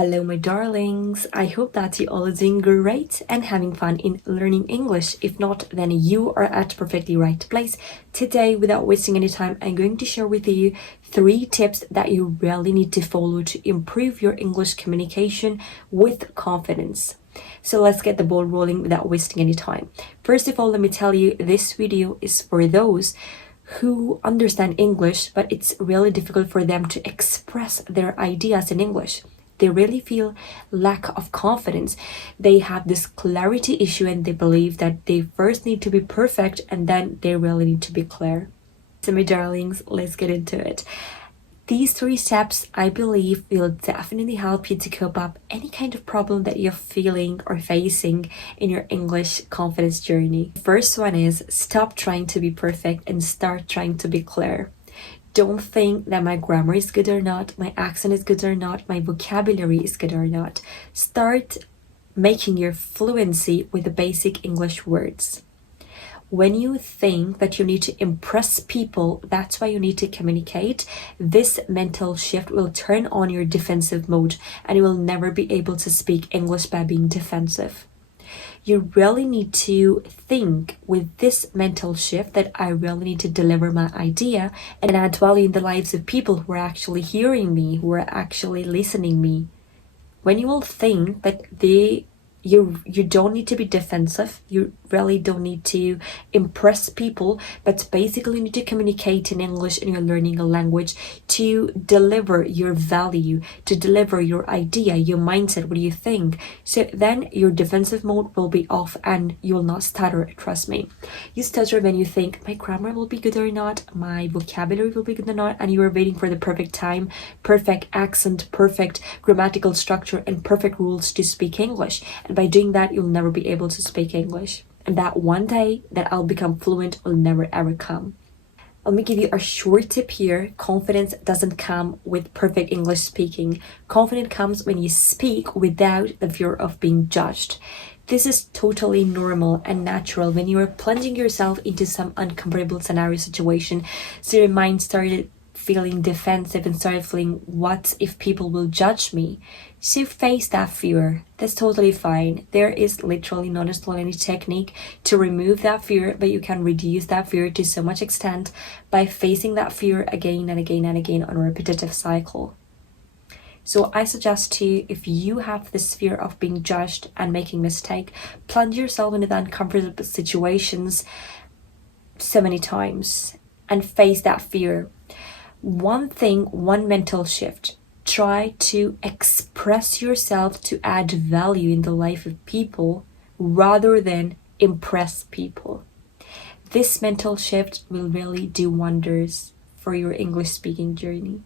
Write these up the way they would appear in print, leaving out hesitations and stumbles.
Hello, my darlings. I hope that you all are doing great and having fun in learning English. If not, then you are at perfectly right place. Today, without wasting any time, I'm going to share with you 3 tips that you really need to follow to improve your English communication with confidence. So let's get the ball rolling without wasting any time. First of all, let me tell you, this video is for those who understand English, but it's really difficult for them to express their ideas in English. They really feel lack of confidence. They have this clarity issue and they believe that they first need to be perfect and then they really need to be clear. So my darlings, let's get into it. These 3 steps, I believe, will definitely help you to cope up any kind of problem that you're feeling or facing in your English confidence journey. The first one is stop trying to be perfect and start trying to be clear. Don't think that my grammar is good or not, my accent is good or not, my vocabulary is good or not. Start making your fluency with the basic English words. When you think that you need to impress people, that's why you need to communicate, this mental shift will turn on your defensive mode and you will never be able to speak English by being defensive. You really need to think with this mental shift that I really need to deliver my idea and add value in the lives of people who are actually hearing me, who are actually listening me. When you will think that you don't need to be defensive, you really don't need to impress people, but basically need to communicate in English and you're learning a language to deliver your value, to deliver your idea, your mindset, what do you think? So then your defensive mode will be off and you will not stutter, trust me. You stutter when you think my grammar will be good or not, my vocabulary will be good or not, and you are waiting for the perfect time, perfect accent, perfect grammatical structure, and perfect rules to speak English. And by doing that, you'll never be able to speak English. And that one day that I'll become fluent will never ever come. Let me give you a short tip here. Confidence doesn't come with perfect English speaking. Confidence comes when you speak without the fear of being judged. This is totally normal and natural when you are plunging yourself into some uncomfortable scenario situation. So your mind started feeling defensive and started feeling, what if people will judge me? So face that fear. That's totally fine. There is literally not at all any technique to remove that fear, but you can reduce that fear to so much extent by facing that fear again and again and again on a repetitive cycle. So I suggest to you, if you have this fear of being judged and making mistake, plunge yourself into the uncomfortable situations so many times and face that fear. One mental shift. Try to express yourself to add value in the life of people rather than impress people. This mental shift will really do wonders for your English speaking journey.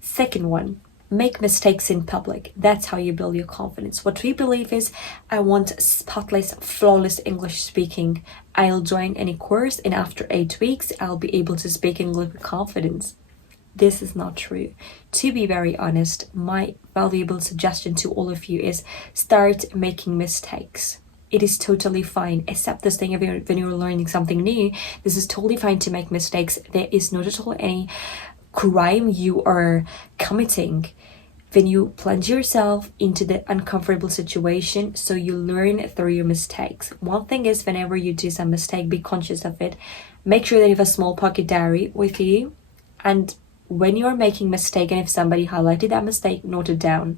Second one, make mistakes in public. That's how you build your confidence. What we believe is, I want spotless, flawless English speaking. I'll join any course and after 8 weeks, I'll be able to speak English with confidence. This is not true. To be very honest, my valuable suggestion to all of you is start making mistakes. It is totally fine, except this thing when you're learning something new, this is totally fine to make mistakes. There is not at all any crime you are committing when you plunge yourself into the uncomfortable situation, so you learn through your mistakes. One thing is, whenever you do some mistake, be conscious of it. Make sure that you have a small pocket diary with you, and when you're making mistake and if somebody highlighted that mistake, note it down.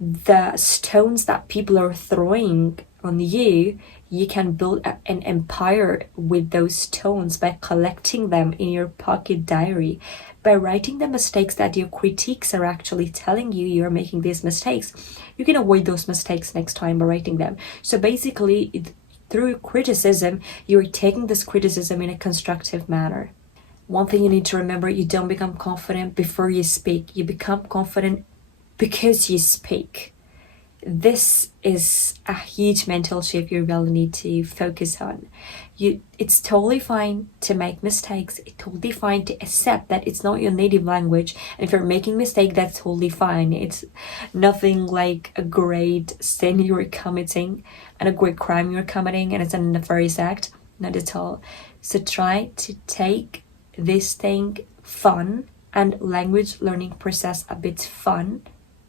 The stones that people are throwing on you, you can build an empire with those stones by collecting them in your pocket diary. By writing the mistakes that your critiques are actually telling you you're making these mistakes, you can avoid those mistakes next time by writing them. So basically, through criticism, you're taking this criticism in a constructive manner. One thing you need to remember, you don't become confident before you speak. You become confident because you speak. This is a huge mental shift you really need to focus on. It's totally fine to make mistakes. It's totally fine to accept that it's not your native language. And if you're making a mistake, that's totally fine. It's nothing like a great sin you're committing and a great crime you're committing, and it's a nefarious act. Not at all. So try to take this thing fun and language learning process a bit fun,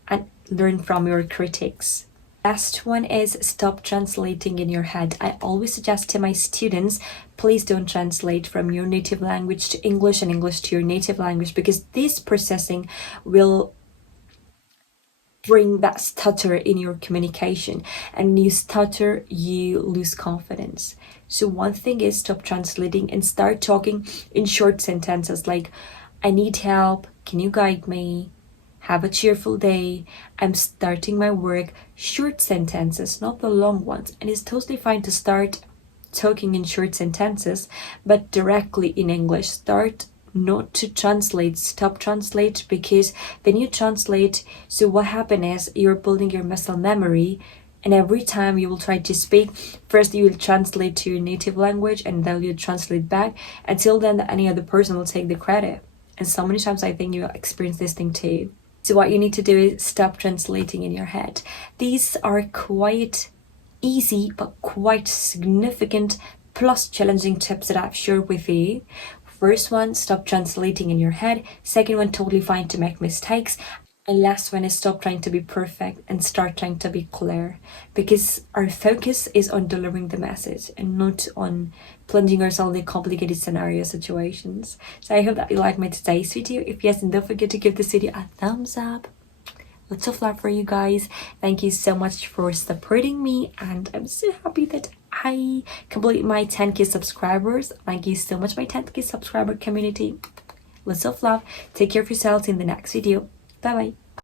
and learn from your critics. Last one is stop translating in your head. I always suggest to my students, please don't translate from your native language to English and English to your native language, because this processing will bring that stutter in your communication, and when you stutter, you lose confidence. So one thing is stop translating and start talking in short sentences like, I need help, can you guide me? Have a cheerful day. I'm starting my work. Short sentences, not the long ones. And it's totally fine to start talking in short sentences, but directly in English. Start not to translate, stop translate, because when you translate, so what happens is you're building your muscle memory, and every time you will try to speak, first you will translate to your native language and then you translate back, until then any other person will take the credit. And so many times I think you experience this thing too. So what you need to do is stop translating in your head. These are quite easy but quite significant plus challenging tips that I've shared with you. First one, stop translating in your head. Second one, totally fine to make mistakes. And last one is stop trying to be perfect and start trying to be clear, because our focus is on delivering the message and not on plunging ourselves in complicated scenario situations. So I hope that you like my today's video. If yes, then don't forget to give this video a thumbs up. Lots of love for you guys. Thank you so much for supporting me, and I'm so happy that I complete my 10k subscribers. Thank you so much, my 10k subscriber community. Lots of love. Take care of yourselves in the next video. Bye bye.